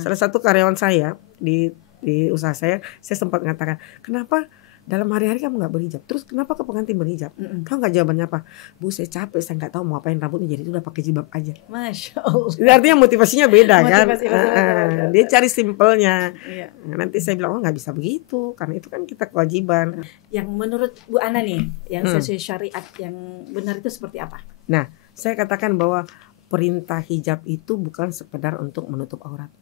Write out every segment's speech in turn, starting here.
Salah satu karyawan saya di usaha saya sempat mengatakan, kenapa dalam hari-hari kamu nggak berhijab? Terus kenapa ke pengantin berhijab? Kau nggak jawabannya apa? Bu, saya capek, saya nggak tahu mau apain rambutnya, jadi udah pakai jilbab aja. Masya Allah. Ini artinya motivasinya beda kan? Betul. Dia cari simpelnya. Iya. Nanti saya bilang, oh nggak bisa begitu, karena itu kan kita kewajiban. Yang menurut Bu Ana nih, yang sesuai syariat yang benar itu seperti apa? Nah, saya katakan bahwa perintah hijab itu bukan sekedar untuk menutup aurat.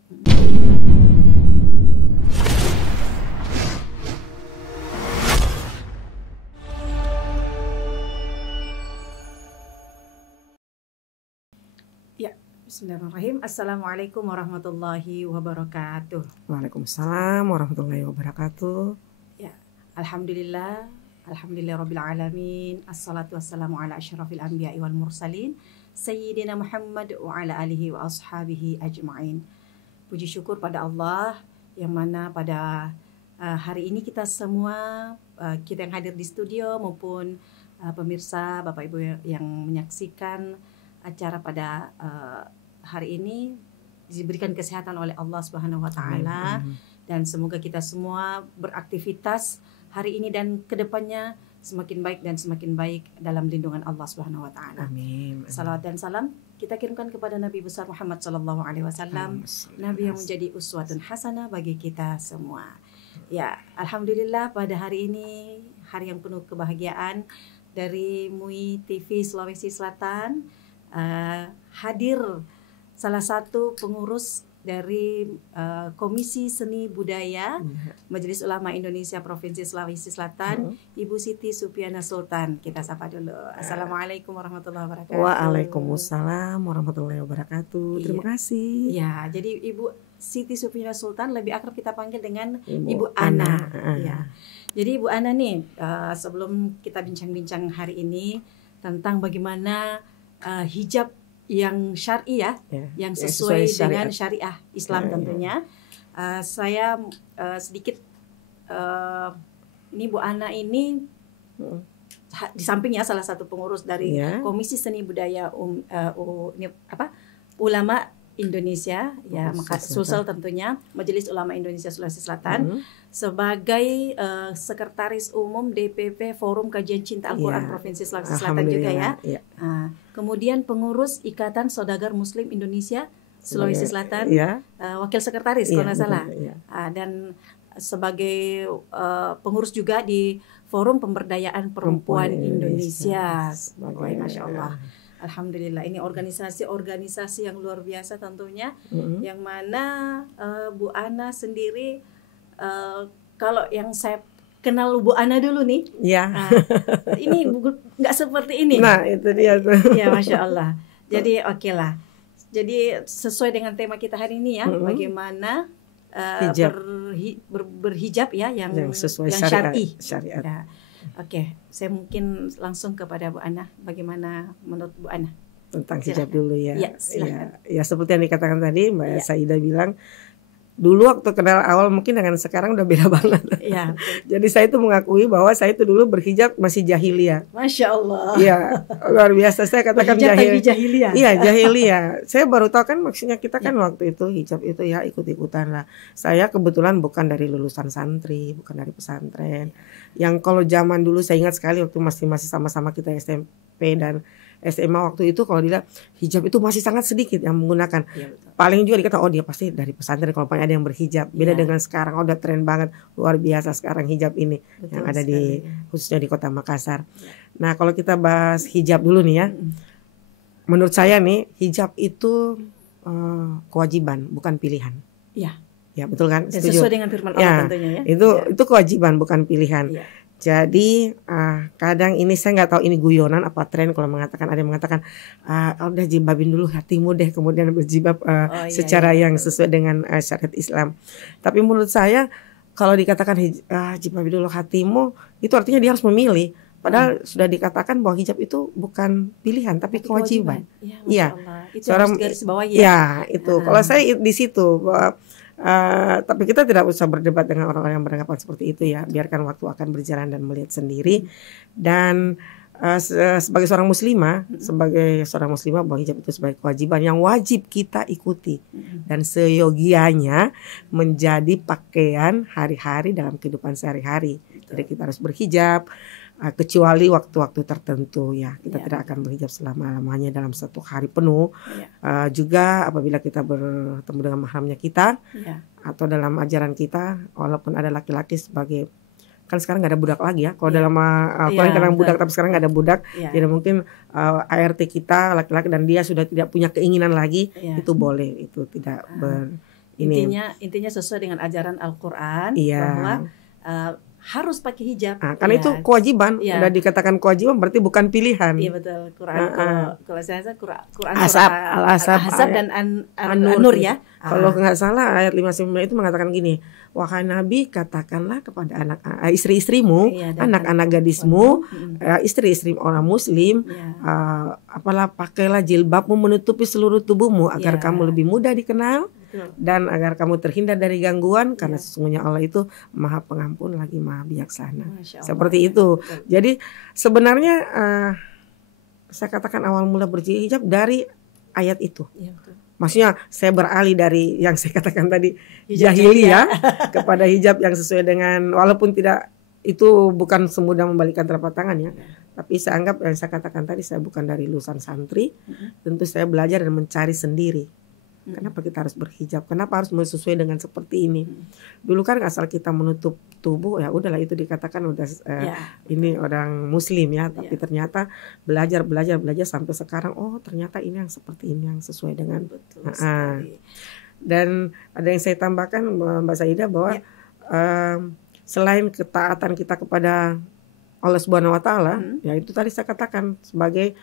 Ya, bismillahirrahmanirrahim. Assalamualaikum warahmatullahi wabarakatuh. Waalaikumsalam warahmatullahi wabarakatuh. Ya, alhamdulillah rabbil alamin. Assalatu wassalamu ala asyrafil anbiya'i wal mursalin Sayyidina Muhammad wa ala alihi wa ashabihi ajma'in. Puji syukur pada Allah yang mana pada hari ini kita semua, kita yang hadir di studio maupun pemirsa, Bapak Ibu yang menyaksikan acara pada hari ini diberikan kesehatan oleh Allah Subhanahu wa taala, dan semoga kita semua beraktivitas hari ini dan kedepannya semakin baik dan semakin baik dalam lindungan Allah Subhanahu wa taala. Amin. Salawat dan salam kita kirimkan kepada Nabi besar Muhammad sallallahu alaihi wasallam, nabi yang menjadi uswatun hasanah bagi kita semua. Ya, alhamdulillah pada hari ini hari yang penuh kebahagiaan dari MUI TV Sulawesi Selatan, hadir salah satu pengurus dari Komisi Seni Budaya Majelis Ulama Indonesia Provinsi Sulawesi Selatan, Ibu Siti Supiana Sultan. Kita sapa dulu. Assalamualaikum warahmatullahi wabarakatuh. Waalaikumsalam warahmatullahi wabarakatuh. Terima kasih. Ya, jadi Ibu Siti Supiana Sultan lebih akrab kita panggil dengan Ibu Ana. Ya. Jadi Ibu Ana nih, sebelum kita bincang-bincang hari ini tentang bagaimana hijab yang syar'i yang sesuai dengan syariah Islam tentunya. Saya sedikit ini Bu Ana ini di sampingnya salah satu pengurus dari Komisi Seni Budaya Ulama Indonesia, ya, maka Sulsel tentunya Majelis Ulama Indonesia Sulawesi Selatan, sebagai Sekretaris Umum DPP Forum Kajian Cinta Al-Quran Provinsi Sulawesi Selatan juga ya. Kemudian pengurus Ikatan Saudagar Muslim Indonesia Sulawesi Selatan, Wakil Sekretaris kalau nggak salah, dan sebagai pengurus juga di Forum Pemberdayaan Perempuan Indonesia. Masya Allah. Alhamdulillah, ini organisasi-organisasi yang luar biasa tentunya, yang mana Bu Ana sendiri, kalau yang saya kenal Bu Ana dulu nih, ini nggak seperti ini. Nah itu dia tuh. Ya, Masya Allah. Jadi oke lah. Jadi sesuai dengan tema kita hari ini ya, bagaimana berhijab ya yang sesuai syariat. Ya. Oke, saya mungkin langsung kepada Bu Ana. Bagaimana menurut Bu Ana tentang hijab dulu ya? Ya, seperti yang dikatakan tadi Mbak Saida bilang, dulu waktu kenal awal mungkin dengan sekarang udah beda banget. Ya. Jadi saya itu mengakui bahwa saya itu dulu berhijab masih jahiliyah. Masya Allah. Iya, luar biasa. Saya katakan jahiliyah. Iya, jahiliyah. Saya baru tahu kan maksudnya kita kan waktu itu hijab itu ya ikut-ikutan lah. Saya kebetulan bukan dari lulusan santri, bukan dari pesantren. Yang kalau zaman dulu saya ingat sekali waktu masih sama-sama kita SMP dan SMA waktu itu, kalau dilihat hijab itu masih sangat sedikit yang menggunakan. Paling juga dikata dia pasti dari pesantren kalau ada yang berhijab. Beda dengan sekarang, udah tren banget, luar biasa sekarang hijab ini. Betul, yang ada di khususnya di Kota Makassar. Nah, kalau kita bahas hijab dulu nih ya. Menurut saya nih hijab itu kewajiban bukan pilihan. Iya. Ya, betul kan? Setuju. Sesuai dengan firman Allah tentunya ya. Itu kewajiban bukan pilihan. Jadi kadang ini saya nggak tahu ini guyonan apa tren kalau mengatakan, ada yang mengatakan udah jilbabin dulu hatimu deh kemudian berjilbab secara yang sesuai dengan syariat Islam. Tapi menurut saya kalau dikatakan jilbabin dulu hatimu itu artinya dia harus memilih. Padahal sudah dikatakan bahwa hijab itu bukan pilihan tapi kewajiban. Iya. Itu harus garis bawah ya. Ya itu. Kalau saya di situ bahwa tapi kita tidak usah berdebat dengan orang-orang yang beranggapan seperti itu ya. Biarkan waktu akan berjalan dan melihat sendiri. Dan sebagai seorang muslimah, bahwa hijab itu sebagai kewajiban yang wajib kita ikuti dan seyogianya menjadi pakaian hari-hari dalam kehidupan sehari-hari. Jadi kita harus berhijab kecuali waktu-waktu tertentu ya. Kita tidak akan berhijab selama-lamanya dalam satu hari penuh. Juga apabila kita bertemu dengan mahramnya kita atau dalam ajaran kita, walaupun ada laki-laki sebagai, kan sekarang nggak ada budak lagi ya. Kalau dalam kadang budak, tapi sekarang nggak ada budak. Jadi mungkin ART kita laki-laki dan dia sudah tidak punya keinginan lagi, itu boleh, itu tidak intinya sesuai dengan ajaran Al-Qur'an bahwa harus pakai hijab. Karena itu kewajiban, udah dikatakan kewajiban berarti bukan pilihan. Iya betul. Quran kalau saya Quran Al-Ahzab dan An-Nur ya. Kalau nggak salah ayat 59 itu mengatakan gini, wahai Nabi katakanlah kepada istri-istrimu, anak-anak gadismu, istri-istri orang muslim, pakailah jilbabmu menutupi seluruh tubuhmu agar kamu lebih mudah dikenal dan agar kamu terhindar dari gangguan karena sesungguhnya Allah itu Maha Pengampun lagi Maha Bijaksana. Seperti itu. Jadi sebenarnya saya katakan awal mula berhijab dari ayat itu. Maksudnya saya beralih dari yang saya katakan tadi jahiliyah kepada hijab yang sesuai dengan, walaupun tidak, itu bukan semudah membalikan telapak tangan ya. Tapi saya anggap yang saya katakan tadi, saya bukan dari lulusan santri. Tentu saya belajar dan mencari sendiri. Kenapa kita harus berhijab? Kenapa harus sesuai dengan seperti ini? Dulu kan asal kita menutup tubuh, ya udahlah itu dikatakan udah ini orang muslim ya. Tapi ternyata belajar sampai sekarang, oh ternyata ini yang seperti ini yang sesuai dengan. Dan ada yang saya tambahkan Mbak Saidah bahwa selain ketaatan kita kepada Allah Subhanahu Wa Taala, ya itu tadi saya katakan sebagai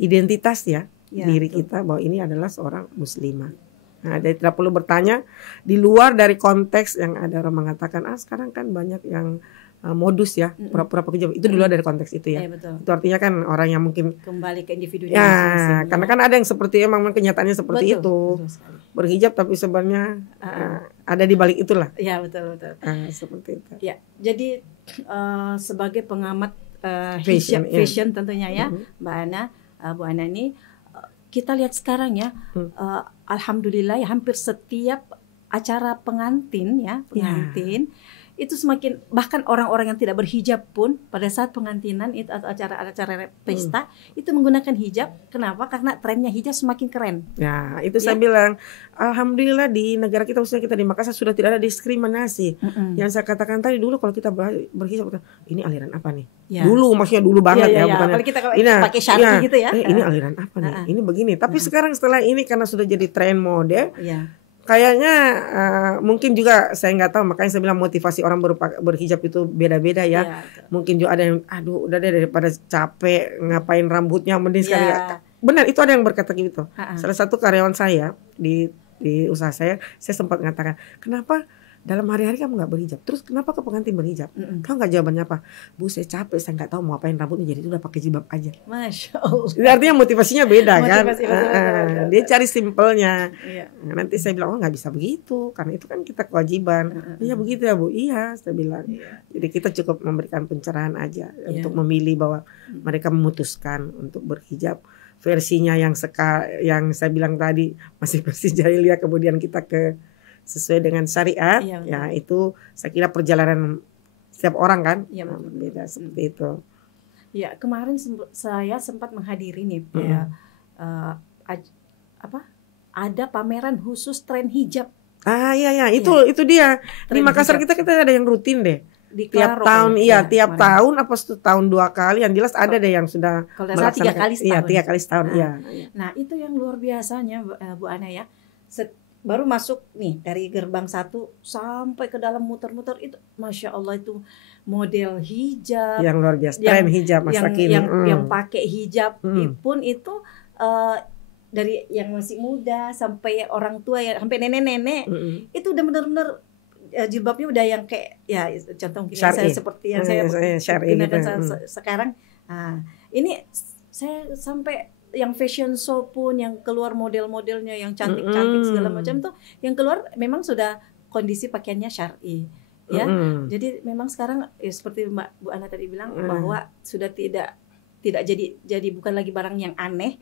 identitas ya. Diri kita bahwa ini adalah seorang muslimah. Nah, dia tidak perlu bertanya di luar dari konteks yang ada orang mengatakan sekarang kan banyak yang modus ya, pura-pura pakai hijab. Itu di luar dari konteks itu ya. Itu artinya kan orang yang mungkin kembali ke individunya. Karena kan ada yang seperti emang kenyataannya seperti itu. Berhijab tapi sebenarnya ada di balik itulah. Iya, betul. Seperti itu. Ya, jadi sebagai pengamat fashion tentunya ya, Mbak Ana, Bu Ana ini kita lihat sekarang ya, alhamdulillah ya hampir setiap acara pengantin itu semakin, bahkan orang-orang yang tidak berhijab pun pada saat pengantinan itu atau acara-acara pesta itu menggunakan hijab. Kenapa? Karena trennya hijab semakin keren. Ya, itu saya bilang alhamdulillah di negara kita, khususnya kita di Makassar, sudah tidak ada diskriminasi. Yang saya katakan tadi, dulu kalau kita berhijab, ini aliran apa nih? Dulu, maksudnya dulu banget bukannya. Kalau kita pakai syar'i gitu ya. Ini aliran apa nih? Ini begini. Tapi sekarang setelah ini karena sudah jadi tren mode, kayaknya mungkin juga saya nggak tahu, makanya saya bilang motivasi orang berhijab itu beda-beda ya. Mungkin juga ada yang udah deh daripada capek ngapain rambutnya mending sekali. Benar, itu ada yang berkata gitu. Salah satu karyawan saya di usaha saya sempat mengatakan, kenapa dalam hari-hari kamu nggak berhijab, terus kenapa ke pengantin berhijab? Kau nggak, jawabannya apa? Bu, saya capek, saya nggak tahu mau apain rambutnya, jadi udah pakai jilbab aja. Masya Allah. Jadi artinya motivasinya beda kan? Dia cari simpelnya. Nanti saya bilang, nggak bisa begitu, karena itu kan kita kewajiban. Iya begitu ya Bu, iya saya bilang. Jadi kita cukup memberikan pencerahan aja untuk memilih bahwa mereka memutuskan untuk berhijab. Versinya yang saya bilang tadi masih versi jahiliyah, kemudian kita ke sesuai dengan syariat, ya itu saya kira perjalanan setiap orang kan beda seperti itu. Ya, kemarin saya sempat menghadiri nih ada pameran khusus tren hijab. Itu dia. Di Makassar kita ada yang rutin deh. Tiap tahun, tiap tahun apa tahun 2 kali, yang jelas ada deh yang sudah melaksanakan. 3 kali setahun. Nah, itu yang luar biasanya Bu Ana ya. Baru masuk nih dari gerbang 1 sampai ke dalam muter-muter itu, Masya Allah, itu model hijab yang luar biasa, tren hijab masa kini yang pakai hijab pun itu dari yang masih muda sampai orang tua, ya sampai nenek-nenek itu udah benar-benar jilbabnya udah yang kayak contoh mungkin saya seperti yang saya gunakan sekarang. Ini saya sampai yang fashion show pun yang keluar model-modelnya yang cantik-cantik segala macam tuh yang keluar memang sudah kondisi pakaiannya syar'i ya. Jadi memang sekarang seperti Bu Ana tadi bilang bahwa sudah tidak tidak jadi bukan lagi barang yang aneh.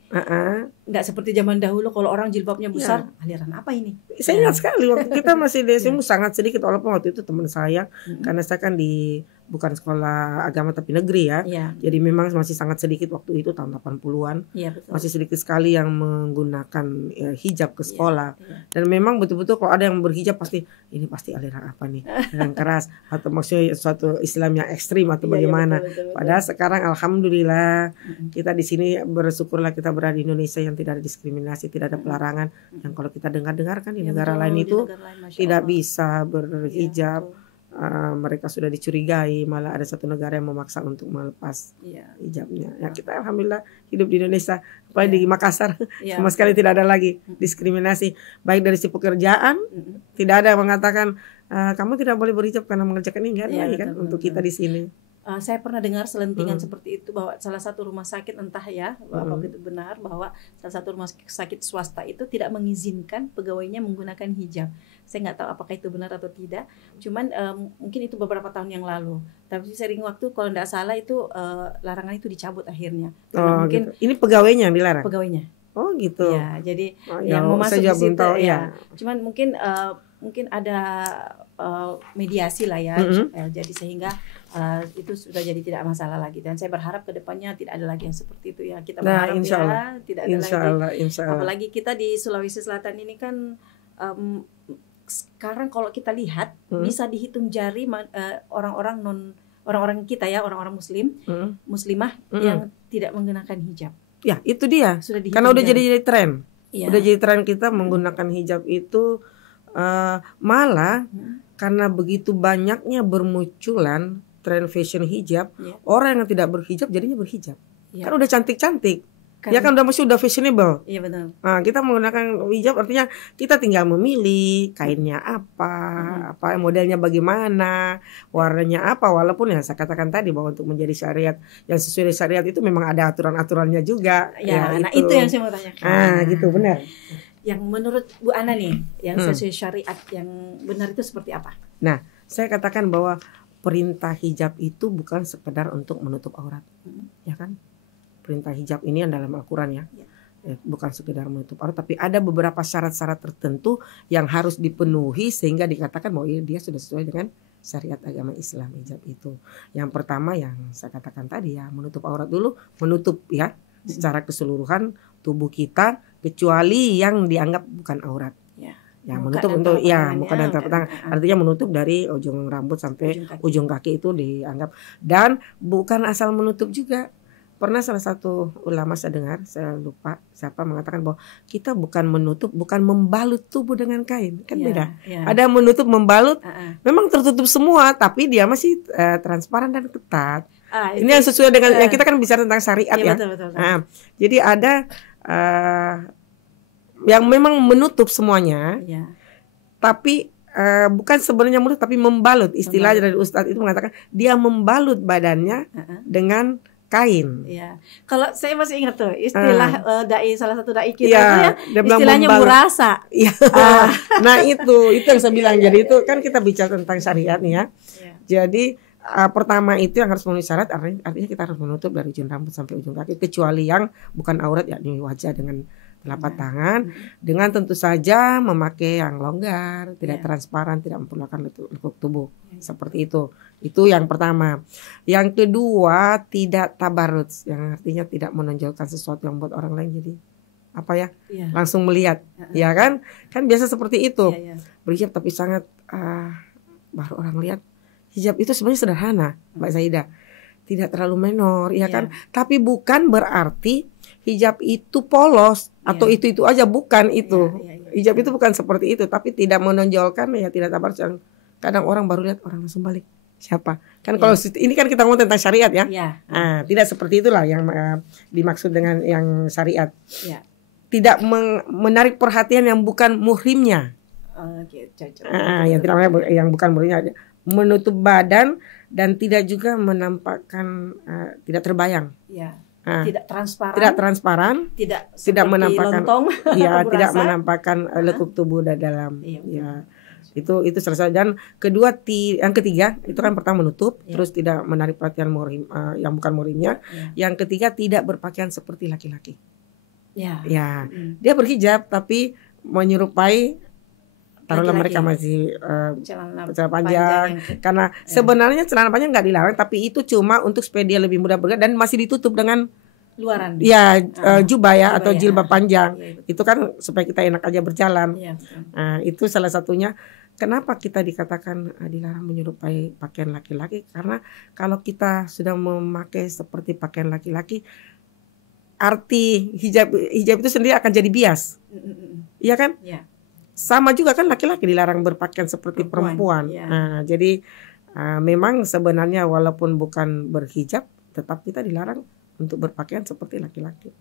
Nggak seperti zaman dahulu kalau orang jilbabnya besar, aliran apa ini? Saya ingat sekali waktu kita masih di SMA sangat sedikit, walaupun waktu itu teman saya karena saya kan bukan sekolah agama tapi negeri ya. Jadi memang masih sangat sedikit waktu itu tahun 80-an. Masih sedikit sekali yang menggunakan hijab ke sekolah. Dan memang betul-betul kalau ada yang berhijab ini pasti aliran apa nih? Aliran keras atau maksudnya suatu Islam yang ekstrim atau bagaimana. Betul. Padahal sekarang alhamdulillah kita di sini bersyukurlah kita berada di Indonesia yang tidak ada diskriminasi, tidak ada pelarangan. Yang kalau kita dengar kan di negara lain itu tidak bisa berhijab. Mereka sudah dicurigai, malah ada satu negara yang memaksa untuk melepas hijabnya. Ya kita alhamdulillah hidup di Indonesia, apalagi di Makassar sama sekali tidak ada lagi diskriminasi, baik dari si pekerjaan, tidak ada yang mengatakan kamu tidak boleh berhijab karena mengerjakan ini, enggak ada kan untuk kita di sini. Saya pernah dengar selentingan seperti itu bahwa salah satu rumah sakit entah ya apakah itu benar bahwa salah satu rumah sakit swasta itu tidak mengizinkan pegawainya menggunakan hijab. Saya nggak tahu apakah itu benar atau tidak. Cuman mungkin itu beberapa tahun yang lalu. Tapi sering waktu kalau tidak salah itu larangan itu dicabut akhirnya. Mungkin gitu. Ini pegawainya yang dilarang. Pegawainya. Oh gitu. Ya jadi yang mau masuk di situ ya. Cuman mungkin ada mediasi lah ya. Jadi sehingga itu sudah jadi tidak masalah lagi, dan saya berharap kedepannya tidak ada lagi yang seperti itu ya. Kita berharap tidak ada lagi. Apalagi kita di Sulawesi Selatan ini kan sekarang kalau kita lihat bisa dihitung jari orang-orang kita ya, orang-orang muslimah yang tidak menggunakan hijab. Ya itu dia. Karena udah jadi tren. Udah jadi tren kita menggunakan hijab itu malah karena begitu banyaknya bermunculan tren fashion hijab, orang yang tidak berhijab jadinya berhijab. Kan udah cantik-cantik. Ya kan udah fashionable. Iya betul. Nah, kita menggunakan hijab artinya kita tinggal memilih kainnya apa modelnya bagaimana, warnanya apa, walaupun ya saya katakan tadi bahwa untuk menjadi syariat yang sesuai syariat itu memang ada aturan-aturannya juga. Nah itu yang saya mau tanyakan. Gitu benar. Yang menurut Bu Ana nih, yang sesuai syariat yang benar itu seperti apa? Nah, saya katakan bahwa perintah hijab itu bukan sekedar untuk menutup aurat, ya kan? Perintah hijab ini yang dalam Al-Quran ya, bukan sekedar menutup aurat, tapi ada beberapa syarat-syarat tertentu yang harus dipenuhi sehingga dikatakan bahwa dia sudah sesuai dengan syariat agama Islam hijab itu. Yang pertama yang saya katakan tadi ya, menutup aurat dulu, menutup ya secara keseluruhan tubuh kita kecuali yang dianggap bukan aurat. Yang menutup untuk muka dan telapak tangan. Artinya menutup dari ujung rambut sampai ujung kaki itu dianggap. Dan bukan asal menutup juga. Pernah salah satu ulama saya dengar, saya lupa siapa, mengatakan bahwa kita bukan menutup, bukan membalut tubuh dengan kain. Kan beda. Ada menutup, membalut, memang tertutup semua, tapi dia masih transparan dan ketat. Ini yang sesuai dengan yang kita kan bicara tentang syariat ya. Betul. Jadi ada yang memang menutup semuanya, tapi bukan sebenarnya menutup, tapi membalut. Istilahnya dari Ustadz itu mengatakan dia membalut badannya dengan kain. Kalau saya masih ingat tuh istilah salah satu dai kita itu istilahnya murasa. Nah itu yang saya bilang. Jadi itu kan kita bicara tentang syariat nih ya. Jadi pertama itu yang harus memenuhi syarat, artinya kita harus menutup dari ujung rambut sampai ujung kaki, kecuali yang bukan aurat yakni wajah dengan telapak tangan, dengan tentu saja memakai yang longgar, tidak transparan, tidak memperlihatkan lekuk tubuh, seperti itu. Itu yang pertama. Yang kedua, tidak tabarruj, yang artinya tidak menonjolkan sesuatu yang buat orang lain jadi langsung melihat, ya kan? Kan biasa seperti itu. Berhijab tapi sangat baru orang lihat. Hijab itu sebenarnya sederhana, Mbak Zaidah. Tidak terlalu menor, ya kan? Tapi bukan berarti hijab itu polos atau itu aja, bukan itu. Hijab itu bukan seperti itu, tapi tidak menonjolkan ya, tidak tabar. Kadang orang baru lihat, orang langsung balik. Siapa? Kan kalau ini kan kita ngomong tentang syariat ya. Tidak seperti itulah yang dimaksud dengan yang syariat. Tidak menarik perhatian yang bukan muhrimnya. Yang bukan muhrimnya, menutup badan dan tidak juga menampakkan tidak terbayang. Tidak transparan, tidak menampakkan, tidak menampakkan lekuk tubuh dalam. Itu selesai. Dan yang ketiga itu kan pertama menutup, terus tidak menarik perhatian muhrim yang bukan muhrimnya. Yang ketiga tidak berpakaian seperti laki-laki. Ya, dia berhijab tapi menyerupai, taruhlah mereka masih celana panjang karena sebenarnya celana panjang nggak dilarang, tapi itu cuma untuk supaya dia lebih mudah bergerak dan masih ditutup dengan luaran. Ya, jubah ya atau jilbab panjang. Itu kan supaya kita enak aja berjalan. Nah, itu salah satunya kenapa kita dikatakan dilarang menyerupai pakaian laki-laki, karena kalau kita sudah memakai seperti pakaian laki-laki, arti hijab itu sendiri akan jadi bias. Iya kan? Sama juga kan laki-laki dilarang berpakaian seperti perempuan. Nah, jadi memang sebenarnya walaupun bukan berhijab, tetap kita dilarang untuk berpakaian seperti laki-laki.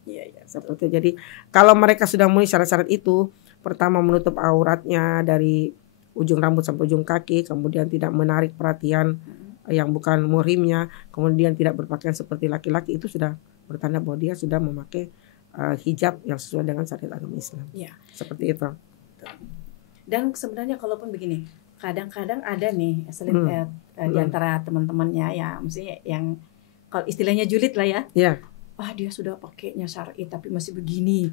Seperti jadi kalau mereka sudah memenuhi syarat-syarat itu, pertama menutup auratnya dari ujung rambut sampai ujung kaki, kemudian tidak menarik perhatian yang bukan muhrimnya, kemudian tidak berpakaian seperti laki-laki, itu sudah bertanda bahwa dia sudah memakai hijab yang sesuai dengan syariat agama Islam. Seperti itu. Dan sebenarnya kalaupun begini, kadang-kadang ada nih di antara teman-temannya ya, maksudnya yang kalau istilahnya julid lah ya. Dia sudah pakainya syar'i tapi masih begini.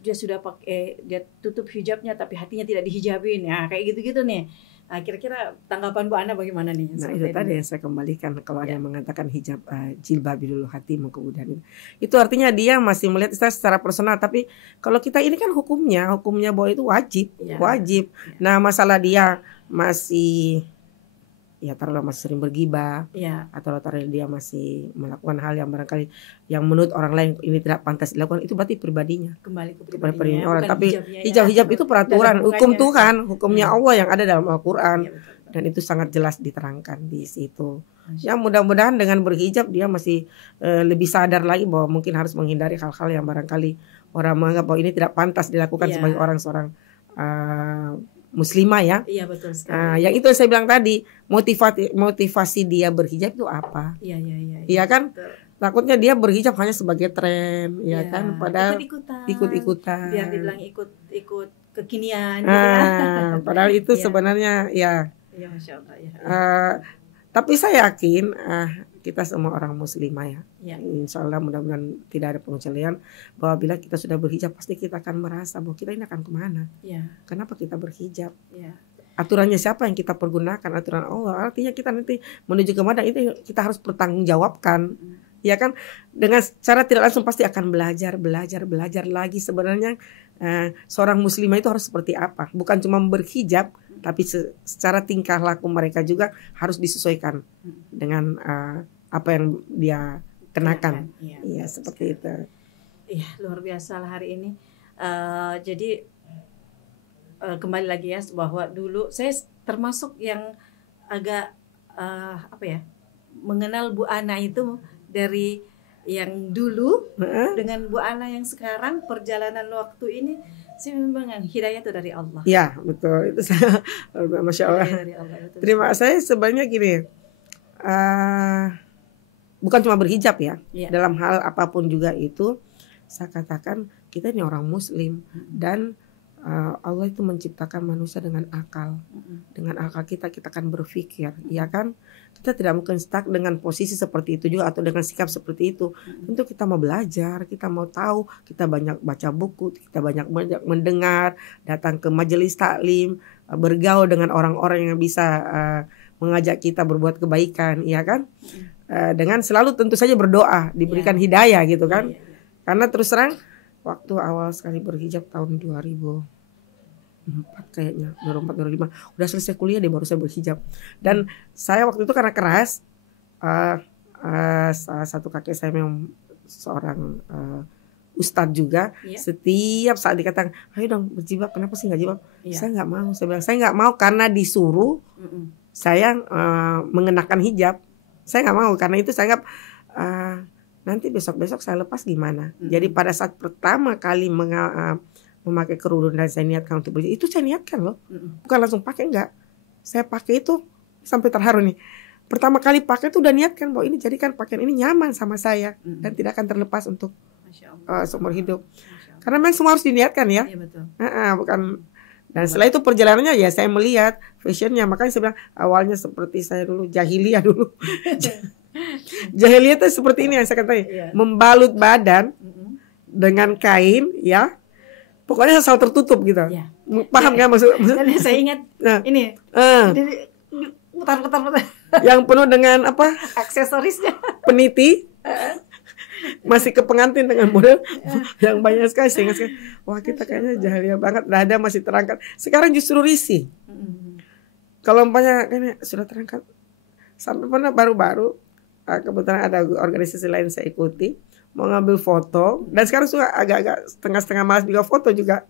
Dia sudah pakai, dia tutup hijabnya tapi hatinya tidak dihijabin. Ya, kayak gitu-gitu nih. Nah, kira-kira tanggapan Bu Ana bagaimana nih? Nah, itu tadi yang saya kembalikan, kalau ada yang mengatakan hijab jilbab dulu hatimu kemudian itu artinya dia masih melihat secara personal, tapi kalau kita ini kan hukumnya bahwa itu wajib. Nah, masalah dia masih taruhlah masih sering bergibah, atau taruhlah dia masih melakukan hal yang barangkali yang menurut orang lain ini tidak pantas dilakukan, itu berarti pribadinya, kembali ke pribadinya orang. Tapi hijab itu peraturan hukum Tuhan, hukumnya Allah yang ada dalam Al-Quran, dan itu sangat jelas diterangkan di situ. Ya, mudah-mudahan dengan berhijab dia masih lebih sadar lagi bahwa mungkin harus menghindari hal-hal yang barangkali orang menganggap bahwa ini tidak pantas dilakukan sebagai seorang muslimah ya. Iya, betul sekali. Yang itu yang saya bilang tadi, motivasi dia berhijab itu apa? Iya kan? Betul. Takutnya dia berhijab hanya sebagai tren, kan? Padahal ikut-ikutan. Biar dibilang ikut kekinian. Padahal itu sebenarnya Masya Allah, tapi saya yakin kita semua orang muslimah ya. Insya Allah mudah-mudahan tidak ada pengecualian bahwa bila kita sudah berhijab pasti kita akan merasa bahwa kita ini akan kemana. Kenapa kita berhijab? Aturannya siapa yang kita pergunakan? Aturan Allah. Artinya kita nanti menuju kemana itu kita harus bertanggungjawabkan. Ya kan? Dengan cara tidak langsung pasti akan belajar lagi sebenarnya seorang muslimah itu harus seperti apa. Bukan cuma berhijab, tapi secara tingkah laku mereka juga harus disesuaikan dengan apa yang dia kenakan. Iya, seperti itu. Iya, luar biasa lah hari ini. Jadi kembali lagi ya, bahwa dulu saya termasuk yang agak mengenal Bu Ana itu dari yang dulu dengan Bu Ana yang sekarang, perjalanan waktu ini sih memang hidayah itu dari Allah. Ya, betul. Itu saya Masya Allah. Terima kasih. Sebenarnya gini, bukan cuma berhijab ya. Dalam hal apapun juga itu, saya katakan kita ini orang muslim dan Allah itu menciptakan manusia dengan akal. Dengan akal kita akan berpikir, ya kan? Kita tidak mungkin stuck dengan posisi seperti itu juga atau dengan sikap seperti itu. Tentu kita mau belajar, kita mau tahu, kita banyak baca buku, kita banyak mendengar, datang ke majelis taklim, bergaul dengan orang-orang yang bisa mengajak kita berbuat kebaikan, ya kan? Dengan selalu tentu saja berdoa, diberikan hidayah gitu kan? Karena terus terang waktu awal sekali berhijab tahun 2004 kayaknya, 2004-2005 udah selesai kuliah deh baru saya berhijab. Dan saya waktu itu karena keras, salah satu kakek saya memang seorang ustadz juga, setiap saat dikatakan ayo dong berjilbab, kenapa sih nggak jilbab? Saya nggak mau, saya bilang saya nggak mau karena disuruh saya mengenakan hijab. Saya nggak mau karena itu saya anggap nanti besok-besok saya lepas gimana. Jadi pada saat pertama kali memakai kerudung dan saya niatkan untuk berhijab, itu saya niatkan loh, bukan langsung pakai, enggak. Saya pakai itu sampai terharu nih. Pertama kali pakai itu udah niatkan bahwa ini jadikan pakaian ini nyaman sama saya dan tidak akan terlepas untuk seumur hidup. Karena memang semua harus diniatkan ya. Iya, betul. Bukan Dan setelah itu perjalanannya ya saya melihat fashionnya. Makanya saya bilang awalnya seperti saya dulu jahiliyah dulu. Jahiliyah itu seperti ini yang saya katakan, membalut badan dengan kain ya. Pokoknya asal tertutup gitu. Paham kan maksud? Dan saya ingat ini. Putar-putar yang penuh dengan apa? Aksesorisnya. Peniti. Masih ke pengantin dengan model yang banyak sekali. Sehingga wah kita kayaknya jahiliyah banget. Dada masih terangkat. Sekarang justru risih. Kalau umpamanya kayaknya sudah terangkat. Sampai pernah baru-baru kebetulan ada organisasi lain saya ikuti, mau ngambil foto. Dan sekarang suka agak-agak setengah-setengah malas juga foto juga.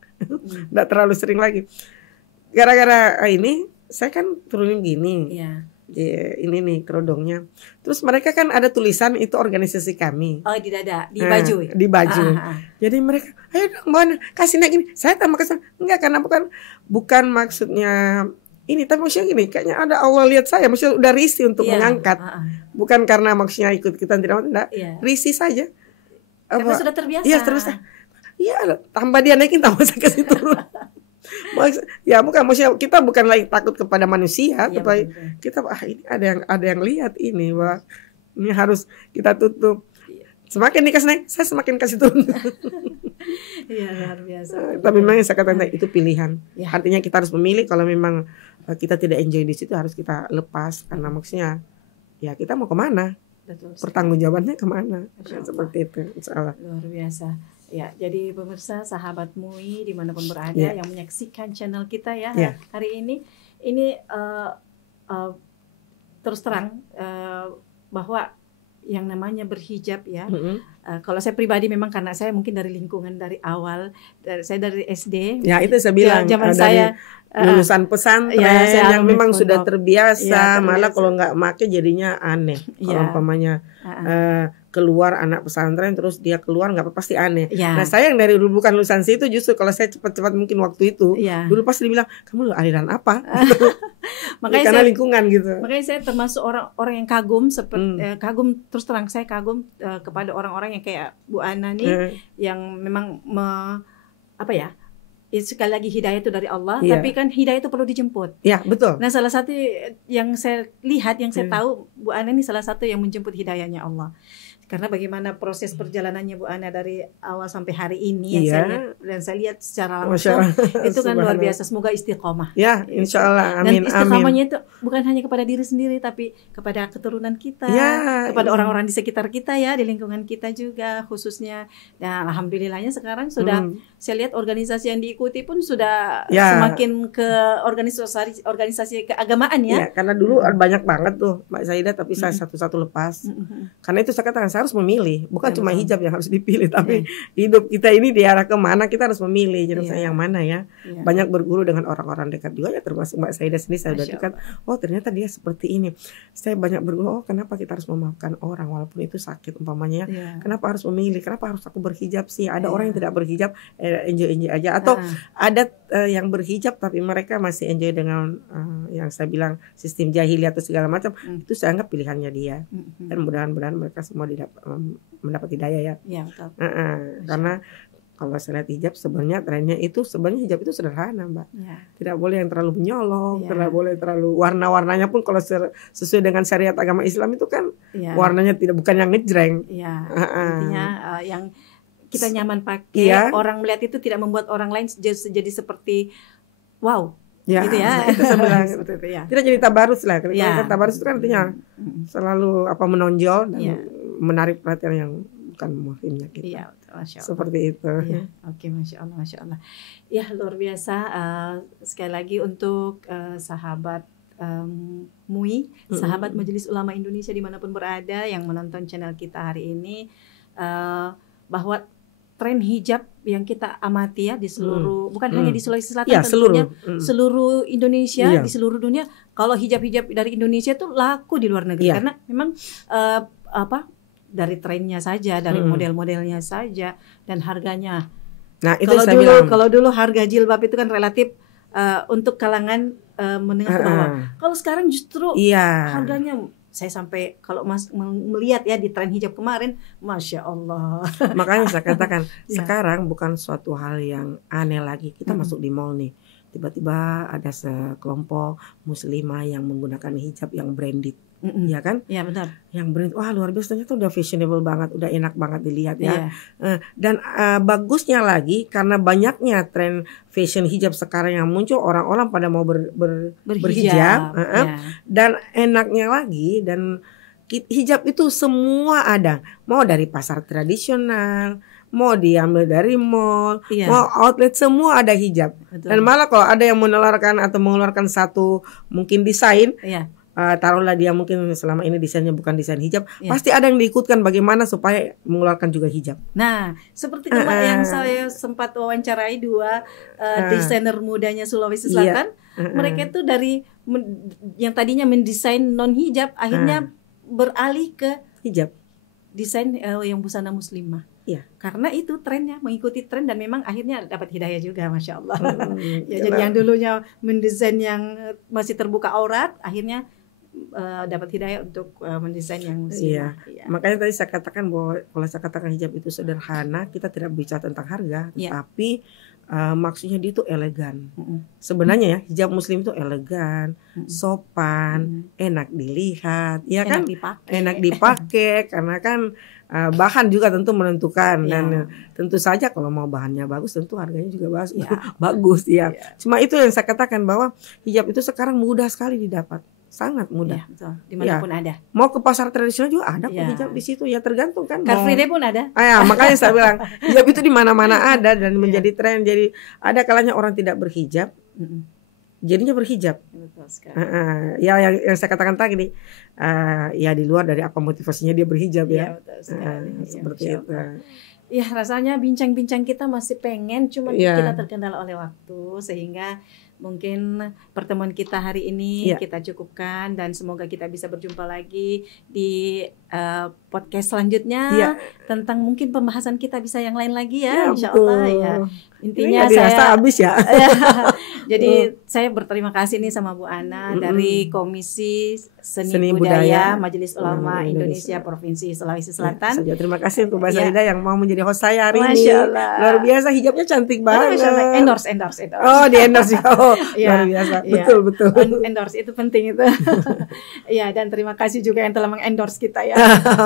Nggak terlalu sering lagi. Gara-gara ini saya kan turunin gini. Ini nih kerodongnya. Terus mereka kan ada tulisan itu organisasi kami. Oh di dada, di baju. Di baju. Jadi mereka, ayo dong Mbak, kasih naik ini. Saya tambah kesan. Enggak, karena bukan maksudnya ini, tapi maksudnya gini, kayaknya ada Allah lihat saya, maksudnya udah risih untuk mengangkat. Bukan karena maksudnya ikut kita tidak, risih saja. Karena sudah terbiasa. Iya, terbiasa. Iya, tambah dia naikin, tambah saya kasih turun. Ya bukan, maksudnya kita bukan lagi takut kepada manusia, tapi kita ini ada yang lihat ini, wah ini harus kita tutup. Semakin dikasih naik, saya semakin kasih turun. Iya, luar biasa. Tapi memang saya katakan itu pilihan. Artinya kita harus memilih. Kalau memang kita tidak enjoy di situ, harus kita lepas karena maksudnya ya kita mau kemana? Pertanggungjawabannya kemana? Seperti itu, insyaallah. Luar biasa. Ya, jadi pemirsa sahabat MUI dimanapun berada yang menyaksikan channel kita hari ini terus terang bahwa yang namanya berhijab kalau saya pribadi memang karena saya mungkin dari lingkungan dari awal, saya dari SD. Ya itu saya bilang zaman saya lulusan pesantren yang memang sudah terbiasa, malah kalau nggak make jadinya aneh. Kalau umpamanya keluar anak pesantren terus dia keluar nggak apa pasti aneh. Nah saya yang dari dulu bukan lulusan situ, justru kalau saya cepat-cepat mungkin waktu itu dulu pasti dibilang kamu aliran apa? Makanya karena lingkungan gitu. Makanya saya termasuk orang yang kagum seperti kagum, terus terang saya kagum kepada orang-orang yang kayak Bu Ana nih yang memang sekali lagi hidayah itu dari Allah, tapi kan hidayah itu perlu dijemput. Ya, betul. Nah, salah satu yang saya lihat, yang saya tahu, Bu Ana ini salah satu yang menjemput hidayahnya Allah. Karena bagaimana proses perjalanannya Bu Ana dari awal sampai hari ini yang saya lihat secara langsung itu kan luar biasa. Semoga istiqomah. Ya, insyaallah. Amin. Dan istiqomahnya itu bukan hanya kepada diri sendiri, tapi kepada keturunan kita, kepada orang-orang di sekitar kita di lingkungan kita juga khususnya. Dan alhamdulillahnya sekarang sudah saya lihat organisasi yang diikuti pun sudah semakin ke organisasi keagamaan karena dulu banyak banget tuh Mbak Saidah, tapi saya satu-satu lepas. Karena itu saya katakan saya harus memilih, bukan cuma hijab yang harus dipilih, tapi hidup kita ini diarah kemana kita harus memilih. Jadi saya yang mana banyak berguru dengan orang-orang dekat juga termasuk Mbak Saidah sendiri. Saya udah dekat, oh ternyata dia seperti ini. Saya banyak berguru, oh kenapa kita harus memaafkan orang walaupun itu sakit umpamanya kenapa harus memilih, kenapa harus aku berhijab sih? Ada orang yang tidak berhijab enjoy aja, atau ada yang berhijab tapi mereka masih enjoy dengan yang saya bilang sistem jahiliyah atau segala macam. Itu saya anggap pilihannya dia. Dan mudah-mudahan mereka semua mendapat hidayah betul. Karena kalau saya lihat hijab sebenarnya trennya itu sebenarnya hijab itu sederhana Mbak. Tidak boleh yang terlalu menyolong, tidak boleh terlalu warna-warnanya pun kalau sesuai dengan syariat agama Islam itu kan warnanya bukan yang ngejreng. Intinya yang kita nyaman pakai, orang melihat itu tidak membuat orang lain jadi seperti wow. Gitu itu sebenarnya tidak jadi tabarus lah. Kalau tabarus itu kan artinya selalu menonjol dan menarik perhatian yang bukan muhimnya kita. Seperti itu. Oke, masya Allah. Ya luar biasa. Sekali lagi untuk sahabat MUI, sahabat Majelis Ulama Indonesia dimanapun berada yang menonton channel kita hari ini, bahwa tren hijab yang kita amati di seluruh bukan hanya di Sulawesi Selatan, tentunya seluruh Indonesia, di seluruh dunia. Kalau hijab-hijab dari Indonesia itu laku di luar negeri karena memang dari trennya saja, dari model-modelnya saja dan harganya. Nah, itu kalau dulu harga jilbab itu kan relatif untuk kalangan menengah ke bawah. Kalau sekarang justru harganya saya sampai kalau melihat di tren hijab kemarin, masya Allah. Makanya saya katakan sekarang bukan suatu hal yang aneh lagi. Kita masuk di mall nih, tiba-tiba ada sekelompok muslimah yang menggunakan hijab yang branded, ya kan? Iya benar. Yang branded, wah luar biasa, ternyata udah fashionable banget, udah enak banget dilihat ya. Iya. Dan bagusnya lagi karena banyaknya tren fashion hijab sekarang yang muncul, orang-orang pada mau berhijab. Ya. Dan enaknya lagi, dan hijab itu semua ada, mau dari pasar tradisional, mau diambil dari mall, Iya. mau outlet, semua ada hijab. Betul. Dan malah kalau ada yang menularkan atau mengeluarkan satu mungkin desain, Iya. taruhlah dia mungkin selama ini desainnya bukan desain hijab, Iya. pasti ada yang diikutkan bagaimana supaya mengeluarkan juga hijab. Nah, seperti kemarin yang saya sempat wawancarai dua desainer mudanya Sulawesi Selatan, mereka itu dari yang tadinya mendesain non hijab, akhirnya beralih ke Hijab. desain yang busana muslimah. Iya. Karena itu trennya, mengikuti tren, dan memang akhirnya dapat hidayah juga, masya Allah. Ya, Karena- jadi yang dulunya mendesain yang masih terbuka aurat, akhirnya dapat hidayah untuk mendesain yang muslimah. Iya. Makanya tadi saya katakan bahwa kalau saya katakan hijab itu sederhana, kita tidak bicara tentang harga, Iya. tapi maksudnya dia itu elegan. Mm-mm. Sebenarnya ya hijab muslim itu elegan, Mm-mm. sopan, enak dilihat, ya kan? Enak dipakai. Enak dipakai karena kan bahan juga tentu menentukan, dan Iya. tentu saja kalau mau bahannya bagus tentu harganya juga Iya. bagus ya. Iya. Cuma itu yang saya katakan bahwa hijab itu sekarang mudah sekali didapat, sangat mudah. Iya, betul. Dimanapun ada. Mau ke pasar tradisional juga ada kok Iya. hijab di situ, ya tergantung kan. Car mau- Free Day pun ada. Ya, makanya saya bilang hijab itu di mana-mana ada dan menjadi tren. Jadi ada kalanya orang tidak berhijab, Mm-mm. jadinya berhijab. Betul sekali. Ya yang saya katakan tadi nih, ya di luar dari apa motivasinya dia berhijab Iya, ya. betul sekali. Iya, Seperti Masya itu. Allah. Ya, rasanya bincang-bincang kita masih pengen, cuma Iya. kita terkendala oleh waktu, sehingga mungkin pertemuan kita hari ini Iya. kita cukupkan, dan semoga kita bisa berjumpa lagi di podcast selanjutnya Iya. tentang mungkin pembahasan kita bisa yang lain lagi Ya, ya, insya Allah betul. ya. Ini Intinya nggak dirasa saya habis ya. jadi saya berterima kasih nih sama Bu Ana dari Komisi Seni Budaya Majelis Ulama Indonesia Provinsi Sulawesi Selatan. Saja terima kasih untuk Mbak Iya. Zahida yang mau menjadi host saya hari ini. Masya Allah. Luar biasa, hijabnya cantik banget. Masya Allah. Endorse. Oh, di endorse ya. Oh, Iya. luar biasa. Iya. Betul. Endorse itu penting itu. Iya, dan terima kasih juga yang telah mengendorse kita ya.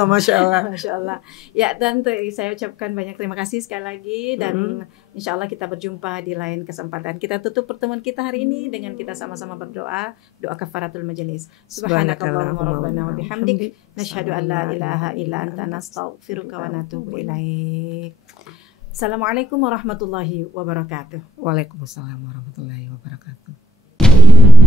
Masya Allah. Masya Allah. Ya, dan saya ucapkan banyak terima kasih sekali lagi, dan insya Allah kita berjumpa di lain kesempatan. Kita tutup pertemuan kita hari ini dengan kita sama-sama berdoa, doa kafaratul majelis. Subhanakallahumma rabbana wa bihamdik, nasyhadu an la ilaha illa anta nastaghfiruka wa natubu ilaik. Assalamualaikum warahmatullahi wabarakatuh. Waalaikumsalam warahmatullahi wabarakatuh.